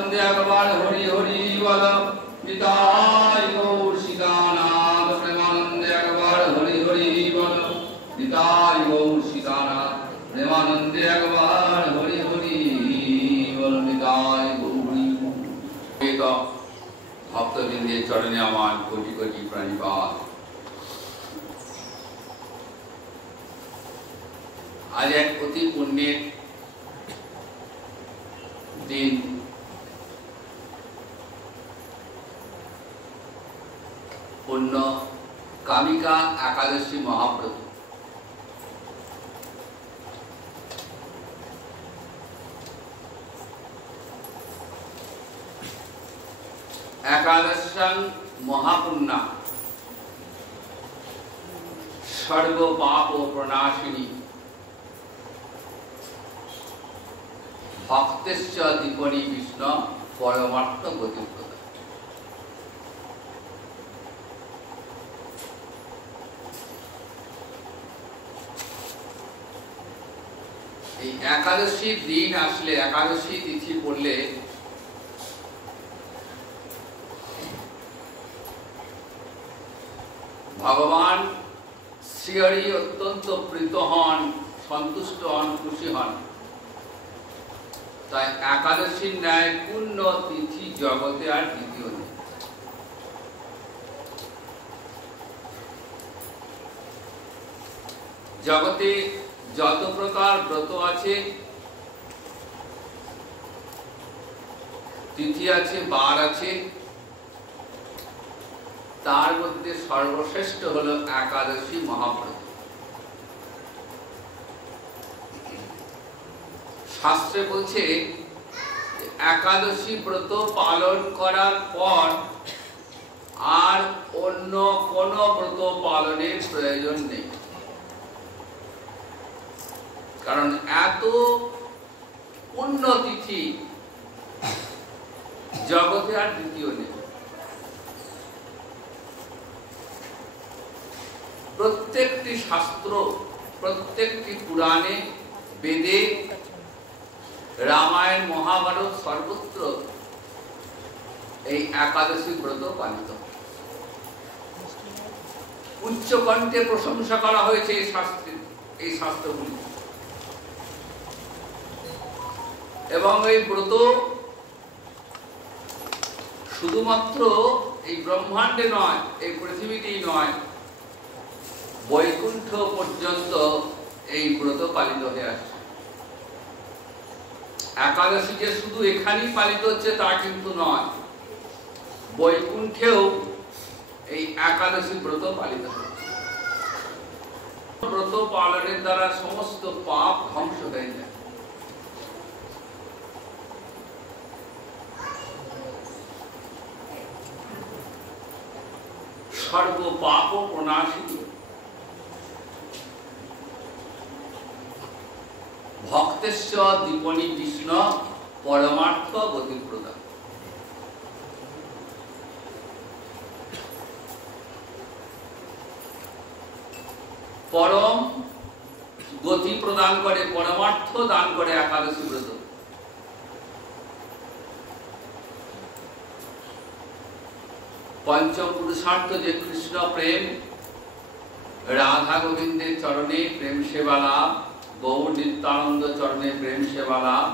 প্রেমানন্দে একবার হরি হরি বল নিতাই গৌর সীতানাথ প্রেমানন্দে একবার হরি হরি বল নিতাই গৌর সীতানাথ প্রেমানন্দে একবার হরি হরি বল নিতাই গৌরী ভক্তবৃন্দের চরণে আমার কোটি কোটি প্রণিপাত। আজ এক অতি পুণ্যের দিন। পুণ্য কামিকা একাদশী মহাব্রত। একাদশাং মহাপুণ্যা সর্ব পাপ প্রণাশিনী ভক্তেশ্চ দীপনী বিষ্ণু পরমার্থ গতিপ্রদা। এই একাদশীর দিন আসলে, একাদশী তিথি পড়লে ভগবান শ্রীহরি অত্যন্ত প্রীত হন, সন্তুষ্ট হন, খুশি হন। তাই একাদশীর ন্যায় পূর্ণ তিথি জগতে আর দ্বিতীয় নেই। জগতে যত প্রকার ব্রত আছে, তিথি আছে, বার আছে, তার মধ্যে সর্বশ্রেষ্ঠ হলো একাদশী মহাব্রত। শাস্ত্রে বলছে একাদশী ব্রত পালন করার পর আর অন্য কোন ব্রত পালনের প্রয়োজন নেই, কারণ এত পুণ্য তিথি জগতে আর দ্বিতীয় নেই। প্রত্যেকটি শাস্ত্র, প্রত্যেকটি পুরাণে, বেদে, রামায়ণ, মহাভারত সর্বত্র এই একাদশী ব্রত পালিত। উচ্চ কণ্ঠে প্রশংসা করা হয়েছে এই শাস্ত্রগুলি। এবং এই ব্রত শুধুমাত্র এই ব্রহ্মাণ্ডে নয়, এই পৃথিবীতেই নয়, বৈকুণ্ঠ পর্যন্ত এই ব্রত পালিত হয়ে আসছে। একাদশী যে শুধু এখানেই পালিত হচ্ছে তা কিন্তু নয়, বৈকুণ্ঠেও এই একাদশী ব্রত পালিত হচ্ছে। ব্রত পালনের দ্বারা সমস্ত পাপ ধ্বংস হয়ে যায়। সর্ব পাপ প্রণাশিনী ভক্তেশ্ব দীপনী বিষ্ণু পরমার্থ গতিপ্রদা। পরম গতি প্রদান করে, পরমার্থ দান করে একাদশী ব্রত। পঞ্চম পুরুষার্থ যে কৃষ্ণ প্রেম, রাধা গোবিন্দের চরণে প্রেম সেবা লাভ, গৌর নিত্যানন্দ চরণে প্রেম সেবা লাভ,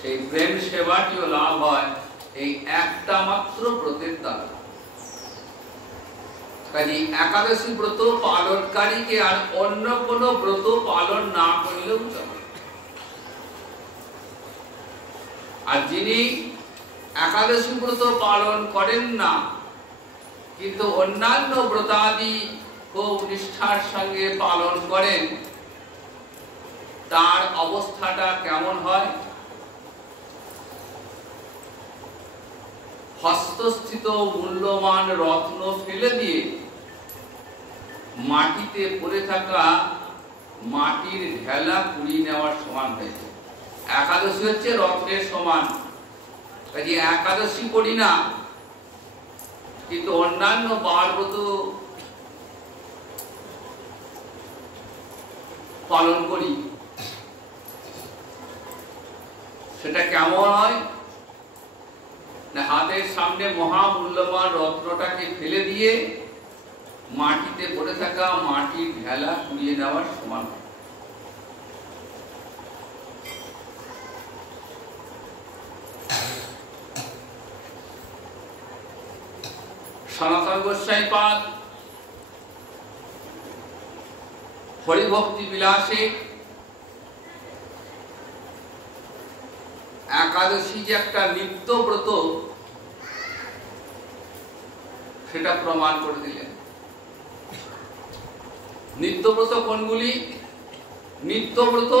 সেই প্রেম সেবাটিও লাভ হয় এই একটা মাত্র ব্রতের দ্বারা। কাজে একাদশী ব্রত পালনকারীকে আর অন্য কোনো ব্রত পালন না করলেও চলে। আর যিনি একাদশী ব্রত পালন করেন না কিন্তু অন্যান্য ব্রতাদি খুব নিষ্ঠার সঙ্গে পালন করেন, তার অবস্থাটা কেমন হয়? হস্তস্থিত মূল্যবান রত্ন ফেলে দিয়ে মাটিতে পড়ে থাকা মাটির ঢেলা কুড়িয়ে নেওয়ার সমান হয়েছে। একাদশী হচ্ছে রত্নের সমান। কাজে একাদশী করি না কিন্তু অন্যান্য বার ব্রত পালন করি, সেটা কেমন হয়? না হাতের সামনে মহামূল্যবান রত্নটাকে ফেলে দিয়ে মাটিতে পড়ে থাকা মাটির ঢেলা কুড়িয়ে নেওয়ার সমান। সনাতন গোস্বামী পাদ হরিভক্তি বিলাসে একাদশী যে একটা নিত্যব্রত সেটা প্রমাণ করে দিলেন। নিত্যব্রত কোনগুলি? নিত্যব্রত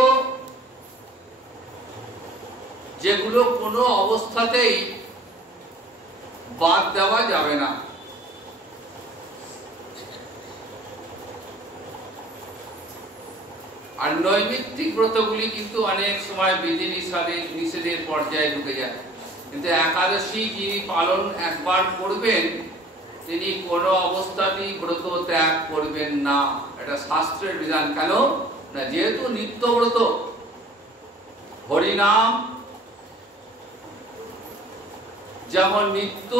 যেগুলো কোনো অবস্থাতেই বাদ দেওয়া যাবে না। আর নৈমিত্তিক ব্রতগুলি কিন্তু অনেক সময় বিধি নিষেধের পর্যায়ে ঢুকে যায়। কিন্তু একাদশী যিনি পালন একবার করবেন তিনি কোনো অবস্থাতেই ব্রত ত্যাগ করবেন না, এটা শাস্ত্রের বিধান। কেন না, যেহেতু নিত্যব্রত, হরিনাম যেমন নিত্য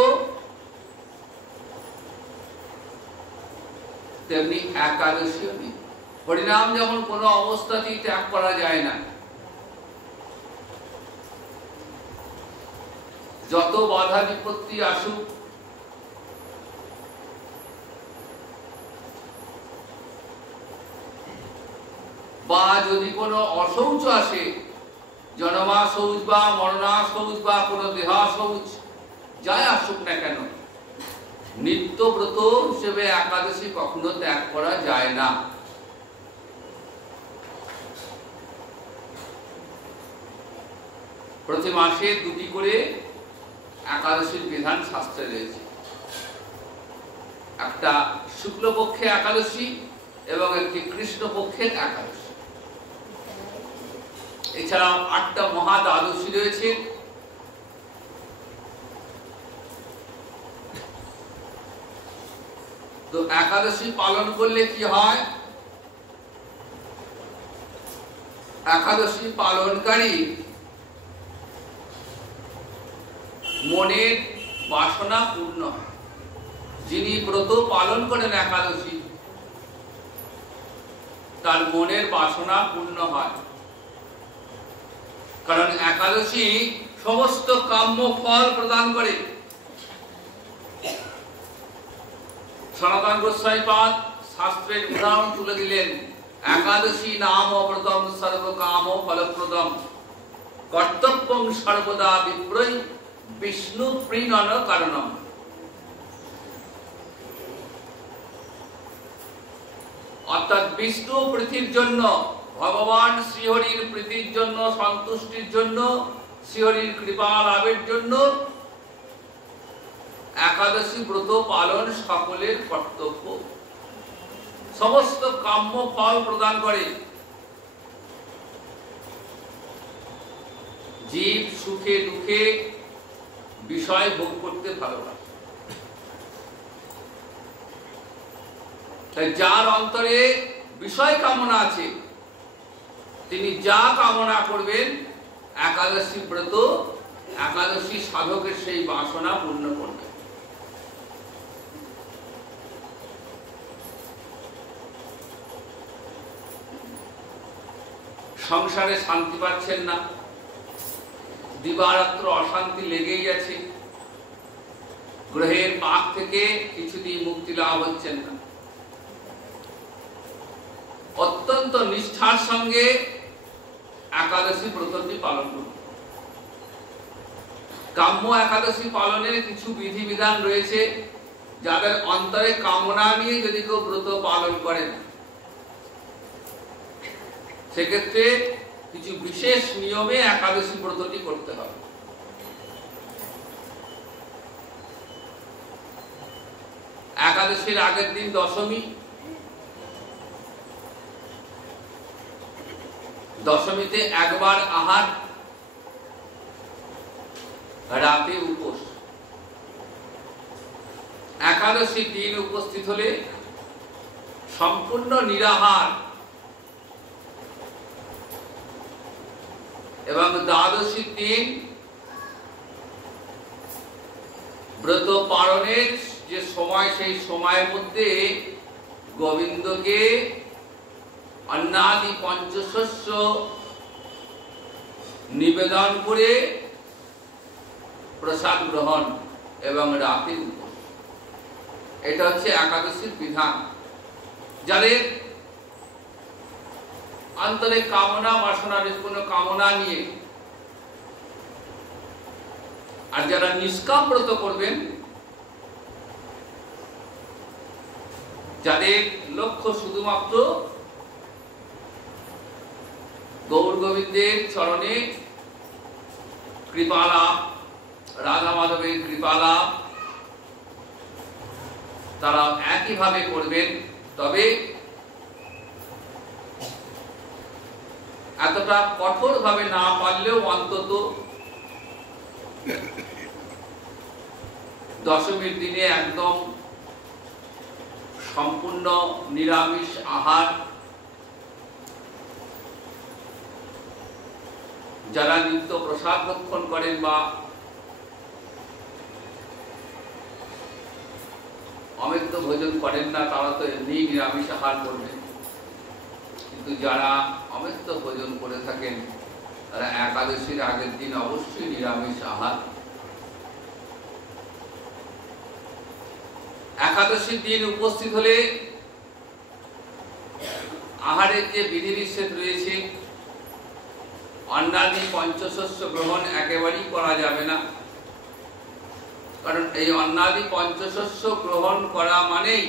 তেমনি একাদশীও নিত্য। হরিনাম যেমন কোনো অবস্থাতেই ত্যাগ করা যায় না, যত বাধা বিপত্তি আসুক বা যদি কোনো অশৌচ আসে, জন্মা শৌচ বা মরণা শৌচ বা কোনো দেহা শৌচ যাই আসুক না কেন, নিত্যব্রত হিসেবে একাদশী কখনো ত্যাগ করা যায় না। প্রতি মাসে দুটি করে একাদশীর বিধান শাস্ত্রে রয়েছে, একটা শুক্লপক্ষে একাদশী এবং একটি কৃষ্ণপক্ষের একাদশী। এছাড়াও ৮টা মহা দ্বাদশী রয়েছে। তো একাদশী পালন করলে কি হয়? একাদশী পালনকারী মনের বাসনা পূর্ণ হয়। যিনি ব্রত পালন করেন একাদশী, তার মনের বাসনা পূর্ণ হয়। কারণ একাদশী সমস্ত কাম্য ফল প্রদান করে। সনাতন গোস্বামী পাদ শাস্ত্রের উদাহরণ তুলে দিলেন। একাদশী নাম অব্রতম সর্বকাম ফলপ্রদম কর্তব্যং সর্বদা বিপ্রৈ বিষ্ণু প্রীণন কারণম। অর্থাৎ বিষ্ণু প্রীতির জন্য, ভগবান শ্রীহরির প্রীতির জন্য, সন্তুষ্টির জন্য, শ্রীহরির কৃপা লাভের জন্য একাদশী ব্রত পালন সকলের কর্তব্য। সমস্ত কাম্য ফল প্রদান করে। জীব সুখে দুঃখে বিষয় ভোগ করতে ভালোবাসে। তাই যার অন্তরে বিষয় কামনা আছে তিনি যা কামনা করবেন একাদশী ব্রত, একাদশী সাধকের সেই বাসনা পূর্ণ করবে। সংসারে শান্তি পাচ্ছেন না, দিবারাত্র অশান্তি লেগেই আছে, গ্রহের পাক থেকে কিছুদিন মুক্তি লাভ হচ্ছেন না, অত্যন্ত নিষ্ঠার সঙ্গে একাদশী ব্রতটি পালন করুন। কাম্য একাদশী পালনের কিছু বিধিবিধান রয়েছে। যাদের অন্তরে কামনা নিয়ে যদি কেউ ব্রত পালন করেন সেক্ষেত্রে কিছু বিশেষ নিয়মে একাদশী ব্রতটি করতে হবে। একাদশীর আগের দিন দশমী, দশমীতে একবার আহার, রাতে উপোস। একাদশী দিন উপস্থিত হলে সম্পূর্ণ নিরাহার এবং দ্বাদশী দিন ব্রত পালনের যে সময়, সেই সময়ের মধ্যে গোবিন্দকে অন্নাদি পঞ্চশস্য নিবেদন করে প্রসাদ গ্রহণ এবং রাতে উপোস, এটা হচ্ছে একাদশীর বিধান। যাদের অন্তরে কামনা বাসনার কোনো কামনা নিয়ে, আর যারা নিষ্কাম ব্রত করবেন, যাদের লক্ষ্য শুধুমাত্র গৌর গোবিন্দের চরণে কৃপালাভ, রাধা মাধবের কৃপালাভ, তারা একইভাবে করবেন। তবে এতটা কঠোরভাবে না পারলেও অন্তত দশমীর দিনে একদম সম্পূর্ণ নিরামিষ আহার, যারা নিত্য প্রসাদ ভক্ষণ করেন বা অমৃত ভোজন করেন না, তারা তো এমনি নিরামিষ আহার করবেন। কিন্তু যারা অমৃত ভোজন করে থাকেন, তারা একাদশীর আগের দিন অবশ্যই নিরামিষ আহার। একাদশীর দিন উপস্থিত হলে আহারের যে বিধিনিষেধ রয়েছে, অন্নাদি পঞ্চশস্য গ্রহণ একেবারেই করা যাবে না। কারণ এই অন্নাদি পঞ্চশস্য গ্রহণ করা মানেই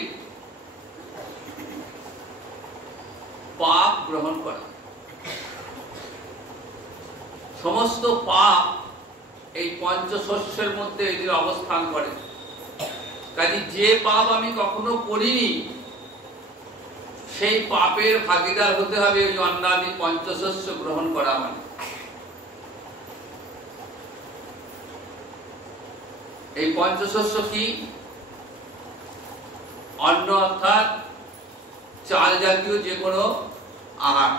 পাপ গ্রহণ করা। সমস্ত পাপ এই পঞ্চশস্যের মধ্যে এদের অবস্থান করে। কাজে যে পাপ আমি কখনো করিনি, সেই পাপের ভাগীদার হতে হবে ওই অন্নাদি পঞ্চশস্য গ্রহণ করা মানে। এই পঞ্চশস্য কি? অন্ন অর্থাৎ চাল জাতীয় যে কোনো আহার,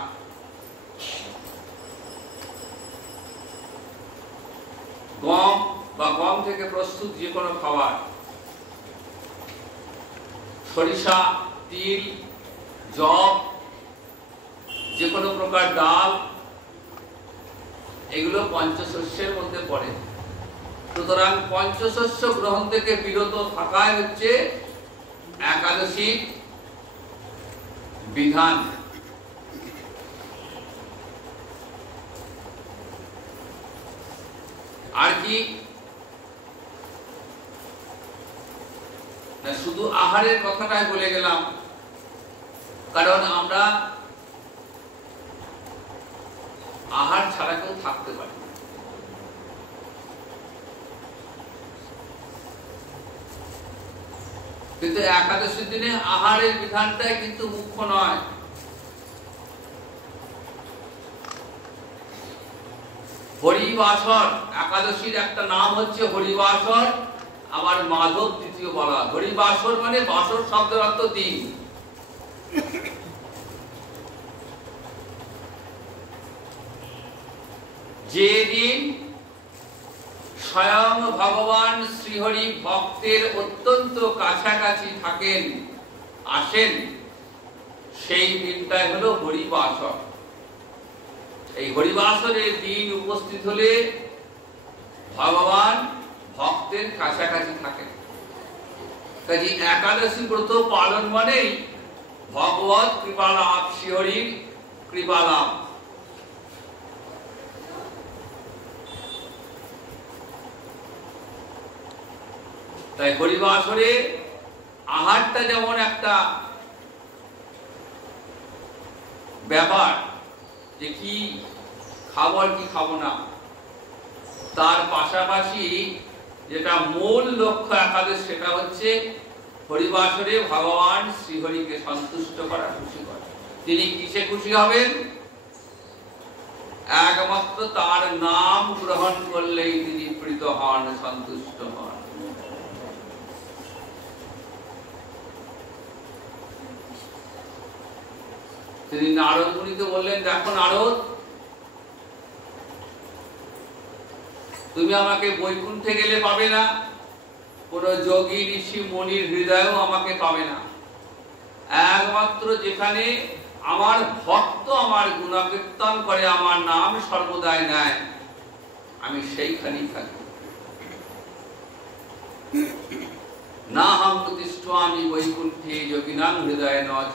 গম বা গম থেকে প্রস্তুত যে কোনো খাবার, সরিষা, তিল, জব, যে কোনো প্রকার ডাল, এগুলো পঞ্চশস্যের মধ্যে পড়ে। সুতরাং পঞ্চশস্য গ্রহণ থেকে বিরত থাকাই হচ্ছে একাদশীর বিধান। আর কি না, শুধু আহারের কথাটাই বলে গেলাম, কারণ আমরা আহার ছাড়া কেউ থাকতে পারি। কিন্তু একাদশীর দিনে আহারের বিধানটাই কিন্তু মুখ্য নয়। হরিবাসর, একাদশীর একটা নাম হচ্ছে হরিবাসর, আবার মাধব তৃতীয় বলা। হরিবাসর মানে বাসর শব্দের অর্থ দিন। যে দিন স্বয়ং ভগবান শ্রীহরি ভক্তের অত্যন্ত কাছাকাছি থাকেন, আসেন, সেই দিনটাই হলো হরিবাসর। এই হরিবাসরের দিন উপস্থিত হলে ভগবান ভক্তের কাছাকাছি থাকেন। কাজে একাদশী ব্রত পালন মানেই ভগবত কৃপালাভ, শ্রীহরির কৃপালাভ। তাই হরিবাসরে আহারটা যেমন একটা ব্যাপার, যে কি খাবো আর কি খাবো না, তার পাশাপাশি যেটা মূল লক্ষ্য একাদশ, সেটা হচ্ছে হরিবাসরে ভগবান শ্রীহরিকে সন্তুষ্ট করা, খুশি করা। তিনি কিসে খুশি হবেন? একমাত্র তার নাম গ্রহণ করলেই তিনি প্রীত হন, সন্তুষ্ট হন। তিনি নারদ মুনিকে বললেন, দেখো নারদ, তুমি আমাকে বৈকুণ্ঠে গেলে পাবে না, কোন যোগী ঋষি মুনির হৃদয়েও আমাকে পাবে না। একমাত্র যেখানে আমার ভক্ত আমার গুণকীর্তন করে, আমার নাম সর্বদাই নেয়, আমি সেইখানেই থাকি। না হাম প্রতিষ্ঠামি বৈকুণ্ঠে যোগিনাং হৃদয়ে নচ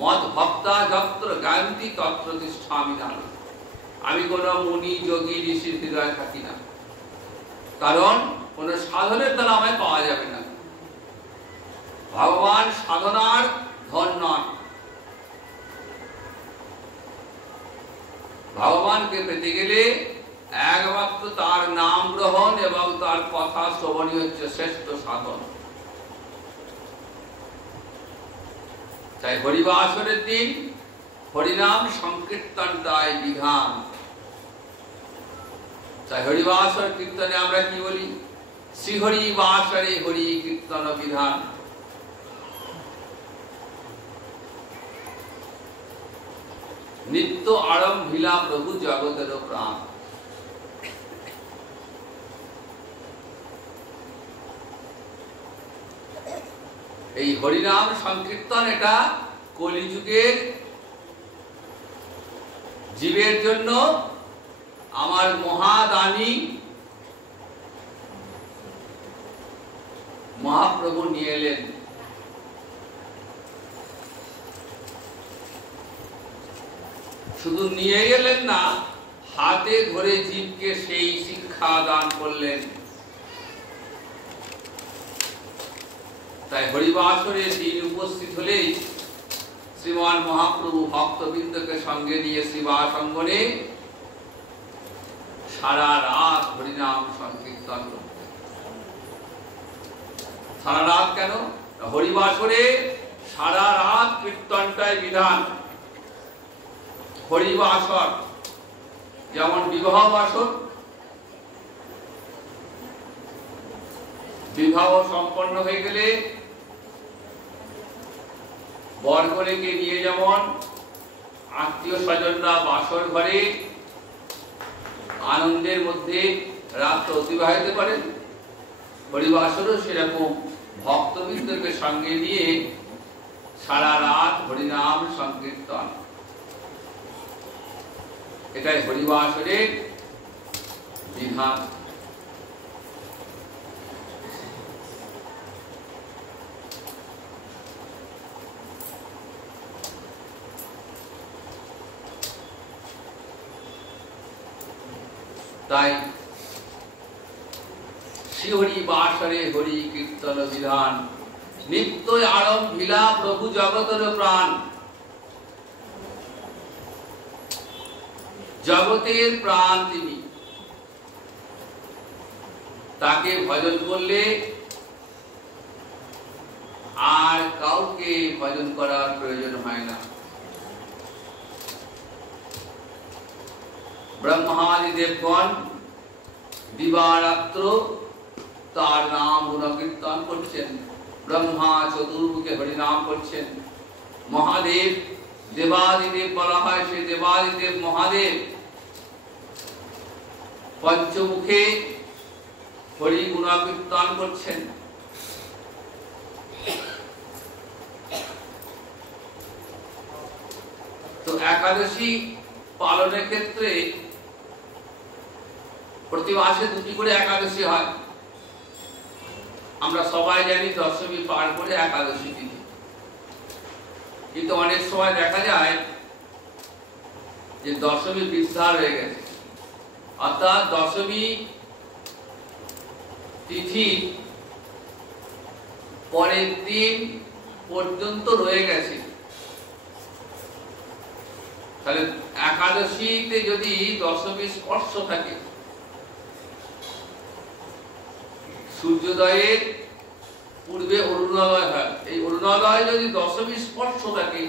মদ ভক্তা যত্র গায়ন্তি তত্র তিষ্ঠামি নাম। আমি কোন মুনি যোগী ঋষির হৃদয়ে থাকি না, কারণ কোন সাধনের দ্বারা আমায় পাওয়া যাবে না। ভগবান সাধনার ধন নন। ভগবানকে পেতে গেলে একমাত্র তার নাম গ্রহণ এবং তার কথা শ্রবণই হচ্ছে শ্রেষ্ঠ সাধন। তাই হরিবাসরের দিন হরিনাম সংকীর্তনটাই বিধান। তাই হরিবাসর কীর্তনে আমরা কি বলি? শ্রী হরি বাসরে হরি কীর্তন বিধান। নিত্য আরম্ভিলা প্রভু জগতের প্রাণ। এই হরিনাম সংকীর্তন এটা কলিযুগের জীবের জন্য আমার মহাদানী মহাপ্রভু নিয়ে এলেন। শুধু নিয়ে গেলেন না, হাতে ধরে জীবকে সেই শিক্ষা দান করলেন। তাই হরিবাসরের দিন উপস্থিত হলেই শ্রীমান মহাপ্রভু ভক্তবৃন্দকে সঙ্গে নিয়ে শ্রীবাসঙ্গনে সারা রাত হরিনাম সংকীর্তন করতেন। সারা রাত কেন? হরিবাসরে সারা রাত কীর্তনটাই বিধান। হরিবাসর যেমন বিবাহ বাসর, বিবাহ সম্পন্ন হয়ে গেলে বরকনেকে নিয়ে যেমন আত্মীয় স্বজনরা বাসর ঘরে আনন্দের মধ্যে রাত অতিবাহিত করেন, হরিবাসরও সেরকম ভক্তবৃন্দকে সঙ্গে নিয়ে সারা রাত হরিনাম সংকীর্তন। এটাই হরিবাসরের বিধান। তাই শ্রী হরি বাসরে হরি কীর্তন বিধান। নিত্য আরম্ভিলা প্রভু জগতের প্রাণ। জগতের প্রাণ তিনি। তাকে ভজন করলে আর কাউকে ভজন করার প্রয়োজন হয় না। ব্রহ্মাদি দেবগণ দিবারাত্র তার নাম গুণকীর্তন করছেন। ব্রহ্মা চতুর্মুখে হরিনাম করছেন। মহাদেব, দেবাদিদেব বলা হয়, সে দেবাদিদেব মহাদেব পঞ্চমুখে হরি গুণকীর্তন করছেন। তো একাদশী পালনের ক্ষেত্রে প্রতি মাসে দুটি করে একাদশী হয়। আমরা সবাই জানি দশমী পার করে একাদশী তিথি, কিন্তু অনেক সময় দেখা যায় যে দশমী বিস্তার হয়ে গেছে, অর্থাৎ দশমী তিথি পরের দিন পর্যন্ত রয়ে গেছে। তাহলে একাদশীতে যদি দশমী স্পর্শ থাকে, সূর্যোদয়ের পূর্বে অরুণোদয় হয়, এই অরুণোদয় যদি দশমী স্পর্শ থাকে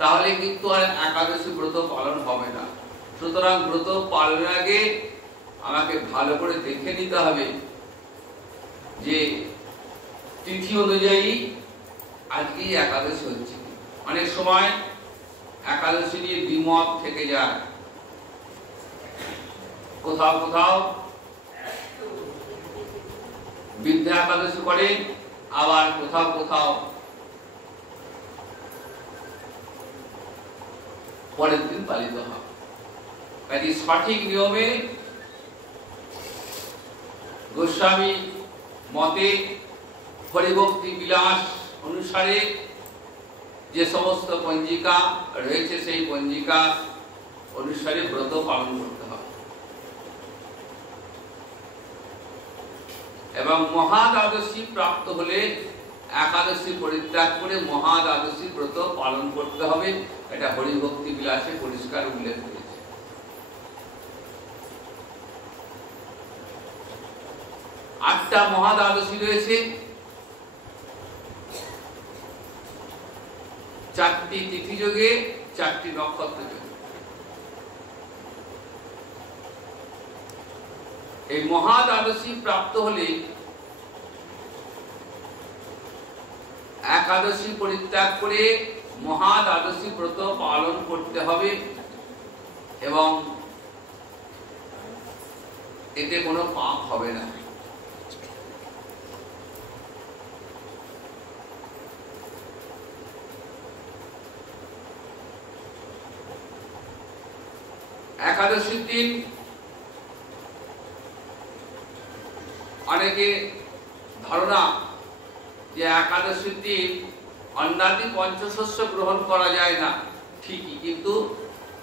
তাহলে কিন্তু আর একাদশী ব্রত পালন হবে না। সুতরাং ব্রত পালনের আগে আমাকে ভালো করে দেখে নিতে হবে যে তিথি অনুযায়ী আজকে একাদশী হচ্ছে। অনেক সময় একাদশী নিয়ে দ্বিমত থেকে যায়। কোথাও কোথাও বিদ্যা একাদশী করেন, আবার কোথাও কোথাও পরের দিন পালিত হয়। কাজে সঠিক নিয়মে গোস্বামী মতে হরিভক্তি বিলাস অনুসারে যে সমস্ত পঞ্জিকা রয়েছে সেই পঞ্জিকা অনুসারে ব্রত পালন করতে হবে এবং মহাদ্বাদশী প্রাপ্ত হলে একাদশী পরিত্যাগ করে মহাদ্বাদশী ব্রত পালন করতে হবে। এটা হরিভক্তি বিলাসে পরিষ্কার উল্লেখ করেছে। আটটা মহাদ্বাদশী রয়েছে, 4টি তিথি যোগে, 4টি নক্ষত্র যোগে। এই মহাদ্বাদশী প্রাপ্ত হলে একাদশী পরিত্যাগ করে মহাদ্বাদশী ব্রত পালন করতে হবে এবং এতে কোনো পাপ হবে না। একাদশীর দিন অনেকে ধারণা যে একাদশীর দিন অন্নাদি পঞ্চশস্য গ্রহণ করা যায় না, ঠিকই, কিন্তু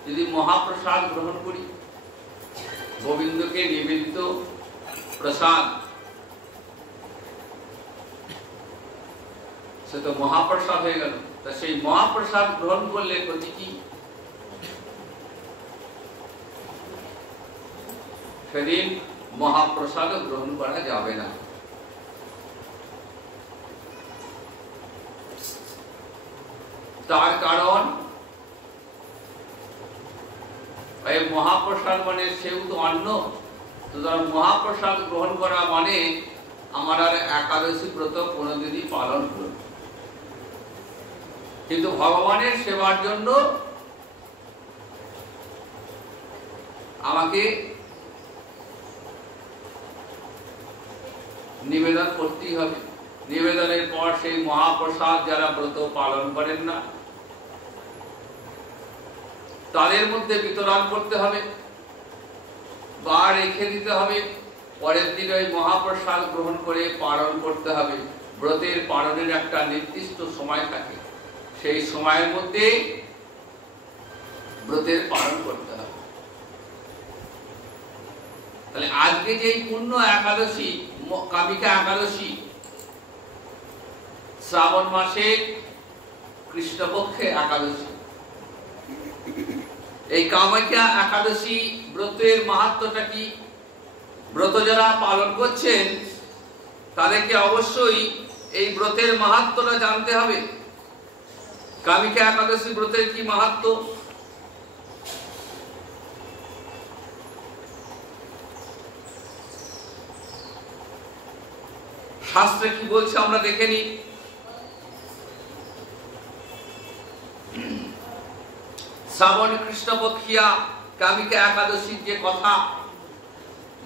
যদি মহাপ্রসাদ গ্রহণ করি, গোবিন্দকে নিবেদিত প্রসাদ, সে তো মহাপ্রসাদ হয়ে গেল। তা সেই মহাপ্রসাদ গ্রহণ করলে ক্ষতি কি? সেদিন মহাপ্রসাদ গ্রহণ করা যাবে না। তার কারণ এই মহাপ্রসাদ মানে সেও তো অন্ন, সুতরাং মহাপ্রসাদ গ্রহণ করা মানে আমার আর একাদশী ব্রত কোনোদিনই পালন করব। কিন্তু ভগবানের সেবার জন্য আমাকে নিবেদন করতেই হবে। নিবেদনের পর সেই মহাপ্রসাদ যারা ব্রত পালন করেন না তাদের মধ্যে বিতরণ করতে হবে বা রেখে দিতে হবে। পরের দিন ওই মহাপ্রসাদ গ্রহণ করে পালন করতে হবে। ব্রতের পালনের একটা নির্দিষ্ট সময় থাকে, সেই সময়ের মধ্যে ব্রতের পালন করতে হবে। তাহলে আজকে যে পূর্ণ একাদশী, কামিকা একাদশী, শ্রাবণ মাসে কৃষ্ণপক্ষে একাদশী, এই কামিকা একাদশী ব্রতের মাহাত্ম্যটা কি? ব্রত যারা পালন করছেন তাদেরকে অবশ্যই এই ব্রতের মাহাত্ম্যটা জানতে হবে। কামিকা একাদশী ব্রতের কি মাহাত্ম্য? শাস্ত্রে কি বলছে আমরা দেখে নিই। শ্রাবণ কৃষ্ণপক্ষিয়া কামিকা একাদশীর যে কথা,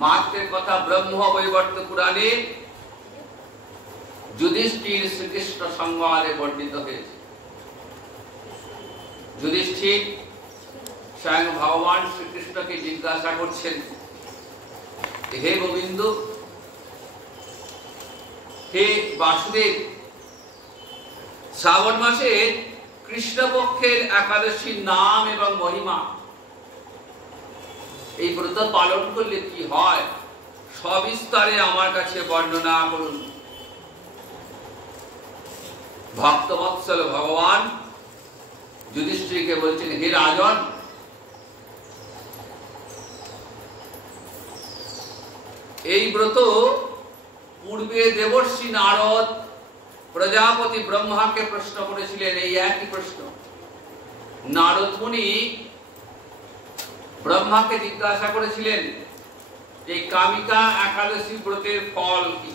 মাহাত্ম্যের কথা ব্রহ্ম বৈবর্ত পুরাণে যুধিষ্ঠির শ্রীকৃষ্ণ সংবাদে বর্ণিত হয়েছে। যুধিষ্ঠির স্বয়ং ভগবান শ্রীকৃষ্ণকে জিজ্ঞাসা করছেন, হে গোবিন্দ, হে বাসুদেব, শ্রাবণ মাসে কৃষ্ণপক্ষের একাদশীর নাম এবং মহিমা, এই ব্রত পালন করলে কি হয় সবিস্তারে আমার কাছে বর্ণনা করুন। ভক্তবৎসল ভগবান যুধিষ্ঠিরকে বলছেন, হে রাজন, এই ব্রত পূর্বে দেবর্ষি নারদ প্রজাপতি ব্রহ্মাকে প্রশ্ন করেছিলেন। এই একই প্রশ্ন নারদ মুনি ব্রহ্মাকে জিজ্ঞাসা করেছিলেন, এই কামিকা একাদশী ব্রতের ফল কি?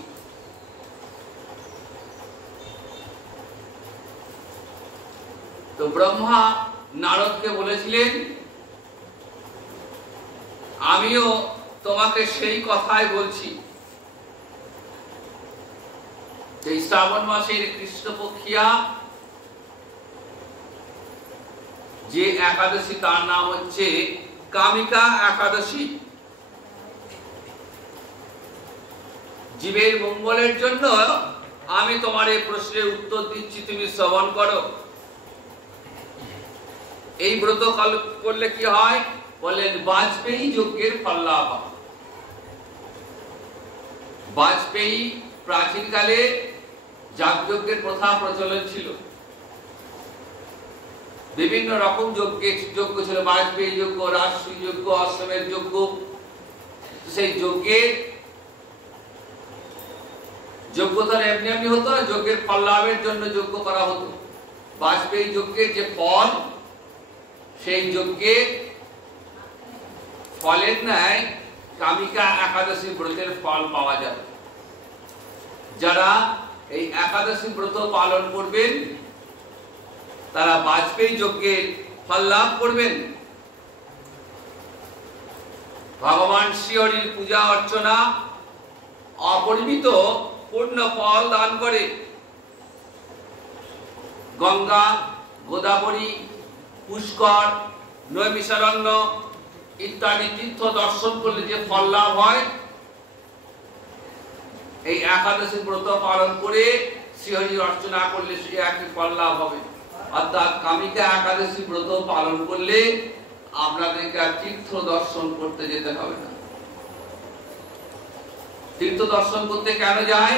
তো ব্রহ্মা নারদকে বলেছিলেন, আমিও তোমাকে সেই কথাই বলছি। এই শ্রাবণ মাসের কৃষ্ণপক্ষিয়া যে একাদশী তার নাম হচ্ছে কামিকা একাদশী। জীবের মঙ্গলের জন্য আমি তোমার এই প্রশ্নের উত্তর দিচ্ছি, তুমি শ্রবণ করো। এই ব্রত করলে কি হয় বলেন, বাজপেয়ী যজ্ঞের ফল লাভ হয়। বাজপেয়ী প্রাচীনকালে যাগযজ্ঞের প্রথা প্রচলন ছিল, বিভিন্ন রকম যজ্ঞ ছিল, বাজপেয়ী যজ্ঞ, রাজসূয় যজ্ঞ, অশ্বমেধ যজ্ঞ। সেই যজ্ঞের যোগ্যতা এমনি এমনি হতো, যজ্ঞের ফল লাভের জন্য যজ্ঞ করা হতো। বাজপেয়ী যজ্ঞের যে ফল, সেই যজ্ঞের ফলের ন্যায় কামিকা একাদশী ব্রতের ফল পাওয়া যাবে। যারা এই একাদশী ব্রত পালন করবেন তারা বাজপেয়ী যজ্ঞের ফল লাভ করবেন। ভগবান শ্রীহরির পূজা অর্চনা অপরিমিত পূর্ণ ফল দান করে। গঙ্গা, গোদাবরী, পুষ্কর, নৈমিষারণ্য ইত্যাদি তীর্থ দর্শন করলে যে ফল লাভ হয়, এই একাদশী ব্রত পালন করে শ্রীহরির অর্চনা করলে সে একই ফল লাভ হবে। অর্থাৎ কামিকা একাদশী ব্রত পালন করলে আপনাদেরকে আর তীর্থ দর্শন করতে যেতে হবে না। তীর্থ দর্শন করতে কেন যায়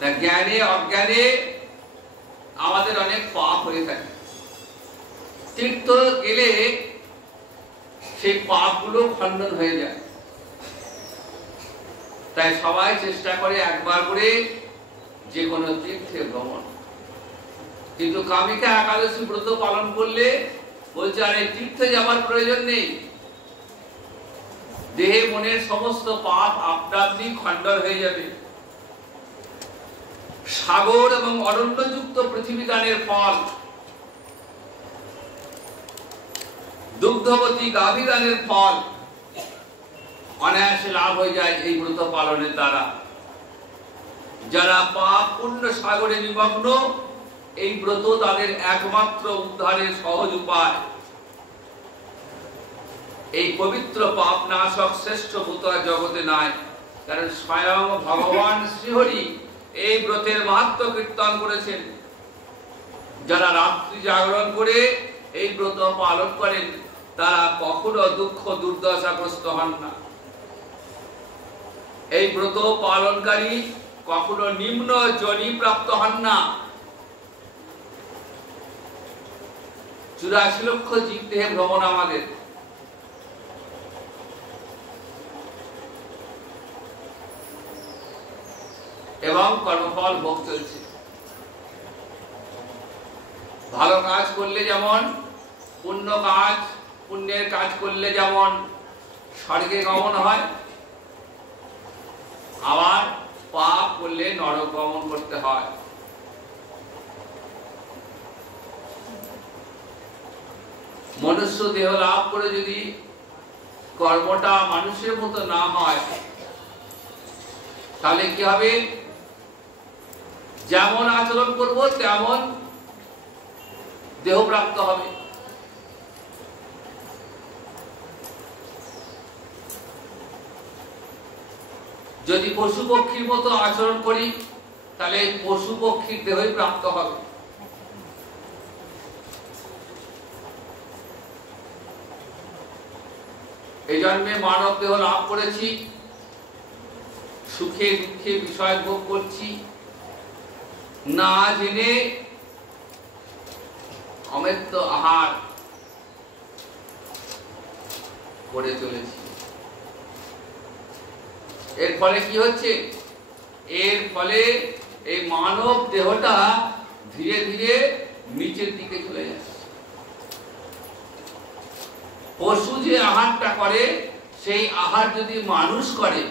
না, জ্ঞানে অজ্ঞানে আমাদের অনেক পাপ হয়ে থাকে। তীর্থ গেলে সেই পাপগুলো খণ্ডন হয়ে যায়। তাই সবাই চেষ্টা করে একবার করে যে কোনো তীর্থে ভ্রমণ। কিন্তু কামিকা একাদশী ব্রত পালন করলে বলছে আর এই তীর্থে যাবার প্রয়োজন নেই, দেহে মনের সমস্ত পাপ আপনি খণ্ডন হয়ে যাবে। সাগর এবং অরণ্যযুক্ত পৃথিবী দানের ফল, দুগ্ধবতী গাভী দানের ফল অনায়াসে লাভ হয়ে যায় এই ব্রত পালনের দ্বারা। যারা পাপ পুণ্য সাগরে নিমগ্ন, এই ব্রত তাদের একমাত্র উদ্ধারের সহজ উপায়। এই পবিত্র পাপ নাশক শ্রেষ্ঠ ব্রত জগতে নাই, কারণ স্বয়ং ভগবান শ্রীহরি এই ব্রতের মাহাত্ম্য কীর্তন করেছেন। যারা রাত্রি জাগরণ করে এই ব্রত পালন করেন তারা কখনো দুঃখ দুর্দশাগ্রস্ত হন না। এই ব্রত পালনকারী কখনো নিম্ন যোনি প্রাপ্ত হন না। 84 লক্ষ জীব দেহে ভ্রমণ আমাদের। এবং কর্মফল ভোগ চলছে। ভালো কাজ করলে যেমন পুণ্যের কাজ করলে যেমন স্বর্গে গমন হয়, আবার পাপ করলে নরক গমন করতে হয়। মনুষ্য দেহ লাভ করে যদি কর্মটা মানুষের মতো না হয় তাহলে কি হবে, যেমন আচরণ করব তেমন দেহ প্রাপ্ত হবে। যদি পশু পক্ষীর মতো আচরণ করি তাহলে পশু পক্ষীর দেহই প্রাপ্ত হবে। এই জন্মে মানব দেহ লাভ করেছি, সুখে দুঃখে বিষয় ভোগ করছি, না জেনে অমৃত আহার করে চলেছি। এর ফলে কি হচ্ছে, এর ফলে এই মানব দেহটা ধীরে ধীরে নিচের দিকে চলে যাচ্ছে। পশু যে আহারটা করে সেই আহার যদি মানুষ করে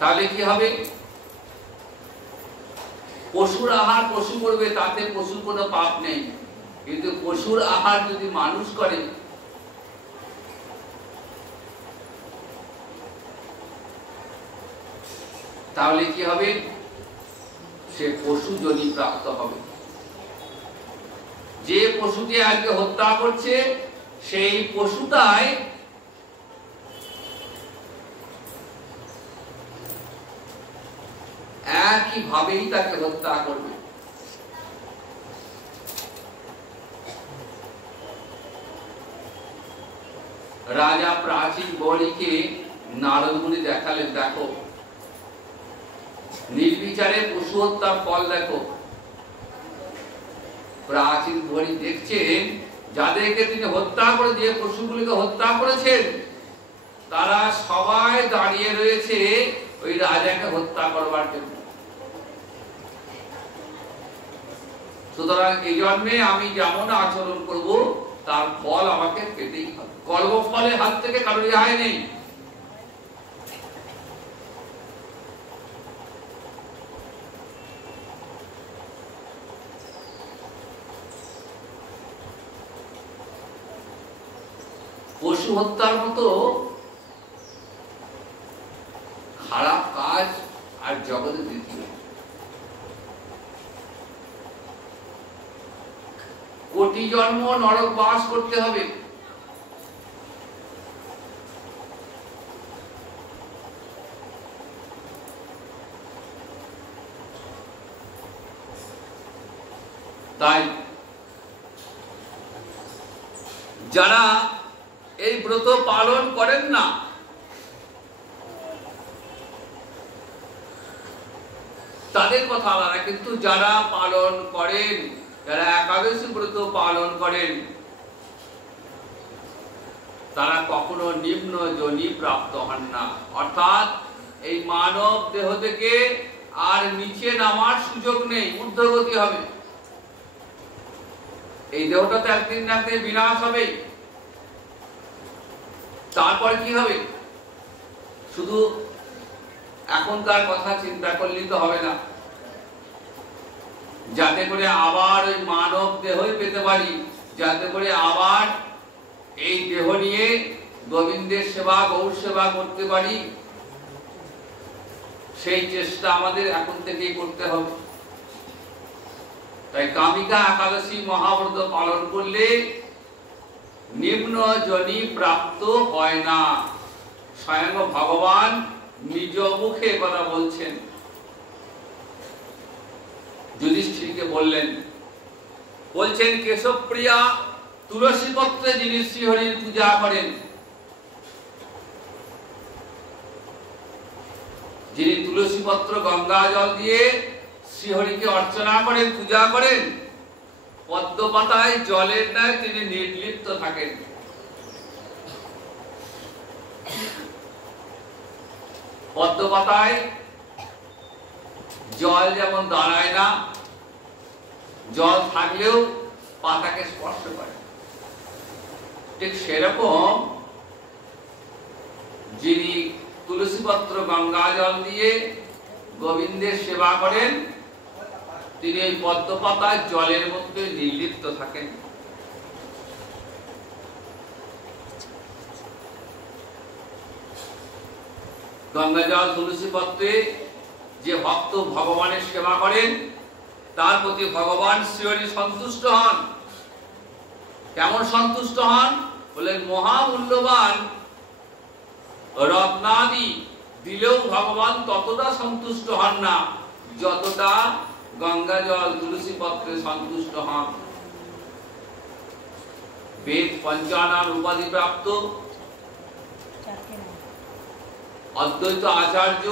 তাহলে কি হবে, পশুর আহার পশু করবে, তাতে পশুর কোনো পাপ নেই। কিন্তু পশুর আহার যদি মানুষ করে, তাহলে কি হবে? সে পশু যোনি প্রাপ্ত হবে। যে পশুকে আজকে হত্যা করছে সেই পশুটাই একইভাবেই তাকে হত্যা করবে। রাজা প্রাচীন বলিকে নারদ মুনি দেখালেন, দেখো নির্বিচারে পশু হত্যার ফল দেখো। প্রাচীন বলি দেখছেন যাদেরকে তিনি হত্যা করে, যে পশুগুলিকে হত্যা করেছেন, তারা সবাই দাঁড়িয়ে রয়েছে ওই রাজাকে হত্যা করবার জন্য। সুতরাং এই জন্মে আমি যেমন আচরণ করব তার ফল আমাকে পেতেই হবে। কর্মফলের হাত থেকে কারো রেহাই নেই। পশু হত্যার মতো খারাপ কাজ আর জগতে দ্বিতীয়। কোটি জন্ম নরক বাস করতে হবে, তাই যারা এই ব্রত পালন করেন না, তাদের কথা আলাদা, কিন্তু যারা পালন করেন, যারা একাদশী ব্রত পালন করেন, তারা কখনো নিম্ন যোনি প্রাপ্ত হন না। অর্থাৎ এই মানব দেহ থেকে আর নিচে নামার সুযোগ নেই, ঊর্ধ্বগতি হবে। এই দেহটা তো একদিন না একদিন বিনাশ হবে। তারপর কি হবে? শুধু এখনকার কথা চিন্তা করলেই তো হবে না, যাতে করে আবার ওই মানব দেহই পেতে পারি, যাতে করে আবার এই দেহ নিয়ে গোবিন্দের সেবা, গৌর সেবা করতে পারি, সেই চেষ্টা আমাদের এখন থেকেই করতে হবে। তাই কামিকা একাদশী মহাব্রত পালন করলে নিম্ন যোনি প্রাপ্ত হয় না। স্বয়ং ভগবান নিজ মুখে কথা বলছেন। যুধিষ্ঠিরকে বলছেন কেশবপ্রিয়া তুলসী পত্রে যিনি শ্রীহরির পূজা করেন, যিনি তুলসী পত্র গঙ্গা জল দিয়ে শ্রীহরিকে অর্চনা করেন, পূজা করেন, পদ্ম পাতায় জলের ন্যায় তিনি নির্লিপ্ত থাকেন। পদ্ম পাতায় জল যেমন দাঁড়ায় না, জল থাকলেও পাতাকে স্পর্শ করে, ঠিক সেরকম যিনি তুলসী পত্র গঙ্গা জল দিয়ে গোবিন্দের সেবা করেন, তিনি এই পদ্ম পাতায় জলের মধ্যে নির্লিপ্ত থাকেন। গঙ্গা জল তুলসী পত্রে যে ভক্ত ভগবানের সেবা করেন, তার প্রতি ভগবান শ্রীহরি সন্তুষ্ট হন। কেমন সন্তুষ্ট হন? বলেন মহামূল্যবান রত্নাদি দিলেও ভগবান ততটা সন্তুষ্ট হন না যতটা গঙ্গা জল তুলসী পত্রে সন্তুষ্ট হন। বেদ পঞ্চানন উপাধি প্রাপ্ত অদ্বৈত আচার্য,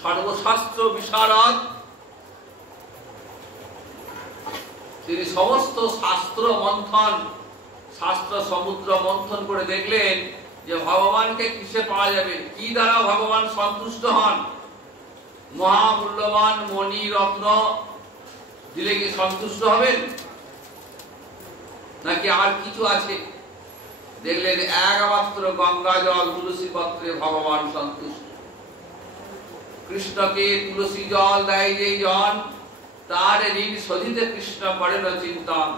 সর্বশাস্ত্র বিশারদ, তিনি সমস্ত শাস্ত্র মন্থন, শাস্ত্র সমুদ্র মন্থন করে দেখলেন যে ভগবানকে কিসে পাওয়া যাবে, কি দ্বারা ভগবান সন্তুষ্ট হন। মহামূল্যবান মণি রত্ন দিলে কি সন্তুষ্ট হবেন, নাকি আর কিছু আছে? দেখলেন একমাত্র গঙ্গা জল তুলসী পত্রে ভগবান সন্তুষ্ট। কৃষ্ণকে তুলসী জল দেয় যেই জন, তার ঋণ শোধিতে কৃষ্ণ করেন চিন্তন।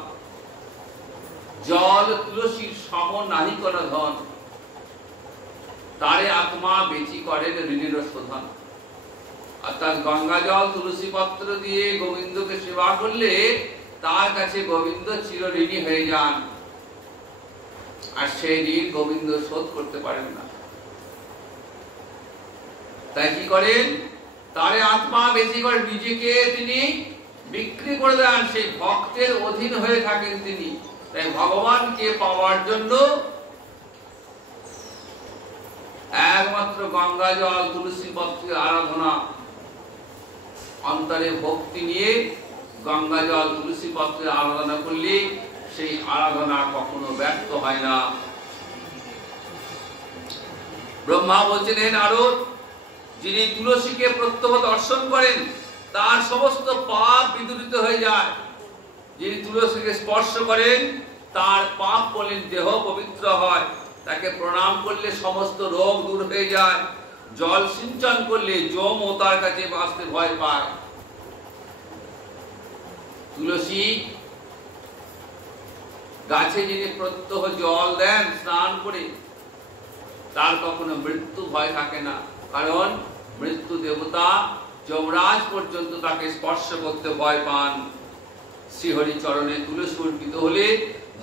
জল তুলসীর সম নাহি কোন ধন, তারে আত্মা বেচি করেন ঋণের শোধন। অর্থাৎ গঙ্গা জল তুলসী পত্র দিয়ে গোবিন্দকে সেবা করলে তার কাছে গোবিন্দ চিরঋণী হয়ে যান, আর সেই ঋণ গোবিন্দ শোধ করতে পারেন না। তাই কি করেন? তারে আত্মা বেশি করে নিজেকে তিনি বিক্রি করে দেন, সেই ভক্তের অধীন হয়ে থাকেন তিনি। তাই ভগবানকে পাওয়ার জন্য একমাত্র গঙ্গা জল তুলসী পত্রের আরাধনা, অন্তরে ভক্তি নিয়ে গঙ্গা জল তুলসী পত্রের আরাধনা করলে সেই আরাধনা কখনো ব্যর্থ হয় না। ব্রহ্মা বলছেন, হে নারদ, যিনি তুলসীকে প্রত্যহ দর্শন করেন তার সমস্ত পাপ বিদূরিত হয়ে যায়। যিনি তুলসীকে স্পর্শ করেন তার পাপ বলেন দেহ পবিত্র হয়। তাকে প্রণাম করলে সমস্ত রোগ দূর হয়ে যায়। জল সিঞ্চন করলে যমও তার কাছে বাঁচতে ভয় পায়। তুলসী গাছে যিনি প্রত্যহ জল দেন স্নান করে, তার কখনো মৃত্যু ভয় থাকে না। কারণ মৃত্যু দেবতা যমরাজ পর্যন্ত তাকে স্পর্শ করতে ভয় পান। শ্রীহরি চরণে তুলসী অর্পিত হলে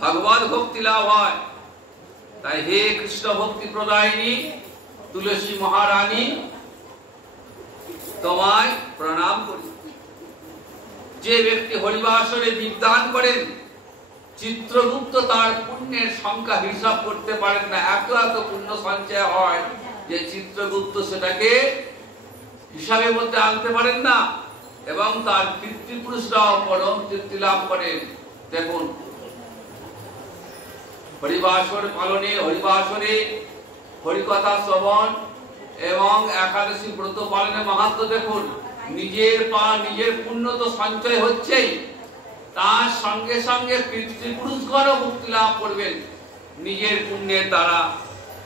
ভগবত ভক্তি লাভ হয়। তাই হে কৃষ্ণ ভক্তি প্রদায়িনী তুলসী মহারানী, তোমায় প্রণাম করি। যে ব্যক্তি হরিবাসরে দীপদান করেন, চিত্রগুপ্ত তার পুণ্যের সংখ্যা হিসাব করতে পারেন না। এত এত পুণ্য সঞ্চয় হয় যে চিত্রগুপ্ত সেটাকে হিসাবের মধ্যে আনতে পারেন না, এবং তার পিতৃপুরুষরাও পরম তৃপ্তি লাভ করেন। দেখুন, হরিবাসর পালনে, হরিবাসরে হরিকথা শ্রবণ এবং একাদশী ব্রত পালনে মাহাত্ম্য দেখুন। নিজের পুণ্য তো সঞ্চয় হচ্ছেই, তার সঙ্গে সঙ্গে পিতৃপুরুষগণও মুক্তি লাভ করবেন নিজের পুণ্যের দ্বারা।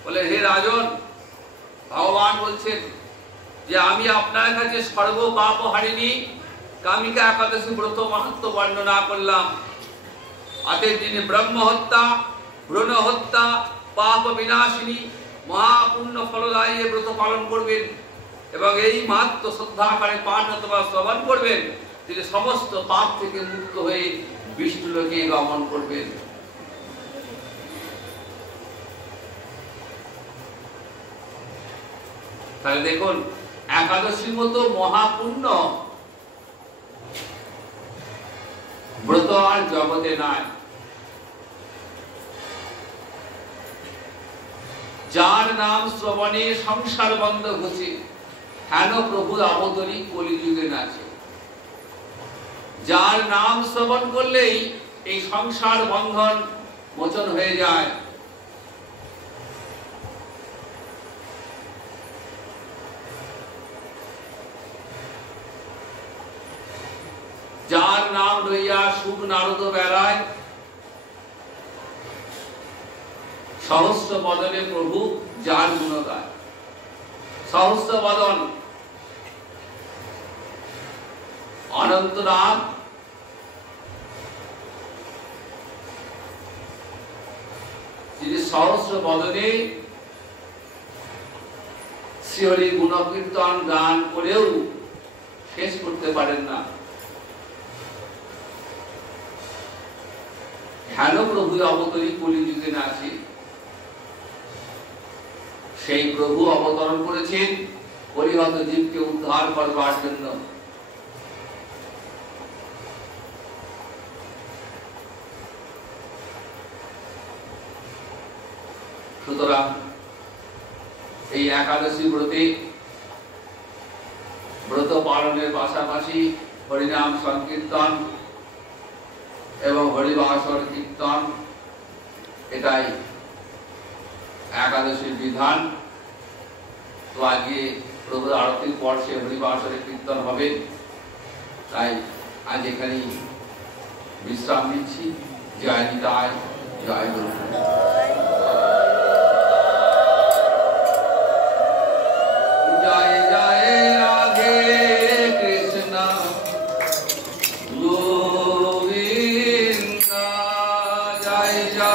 বলে, হে রাজন, ভগবান বলছেন যে আমি আপনার কাছে সর্ব পাপ হারিনি কামিকা একাদশী ব্রত মাহাত্ম্য বর্ণনা করলাম। অতএব যিনি ব্রহ্ম হত্যা, ভ্রূণ হত্যা, পাপ বিনাশিনী মহাপুণ্য ফলদায়ী ব্রত পালন করবেন এবং এই মাহাত্ম্য শ্রদ্ধাকারে পাঠ অথবা শ্রবণ করবেন, তিনি সমস্ত পাপ থেকে মুক্ত হয়ে বিষ্ণু লোকে গমন করবেন। তাহলে দেখুন, একাদশীর মতো মহাপুণ্য ব্রত আর জগতে নাই। যার নাম শ্রবণে সংসার বন্ধ ঘুচে, হেন প্রভুর অবতরী কলিযুগে নাচে। যার নাম শ্রবণ করলেই এই সংসার বন্ধন মোচন হয়ে যায়। যার নাম লইয়া সুখ নারদ বেড়ায়, সহস্র বদনে প্রভু যার গুণ গায়। সহস্র বদন অনন্ত নাম, যিনি সহস্র বদনে শ্রীহরি গুণকীর্তন গান করেও শেষ করতে পারেন না। হেন প্রভু অবতরী কলিযুগে নাচে। সেই প্রভু অবতরণ করেছেন পরিহত জীবকে উদ্ধার করবার জন্য। সুতরাং এই একাদশী ব্রতে ব্রত পালনের পাশাপাশি হরিনাম সংকীর্তন এবং হরিবাসর কীর্তন, এটাই একাদশীর বিধান। তো আজকে প্রভুর আরতির পর সে হরিবাসরের কীর্তন হবে, তাই আজ এখানেই বিশ্রাম নিচ্ছি। জয় নিতাই, জয় গুরু। জয় জয় রাধে কৃষ্ণ গোবিন্দ, জয় জয়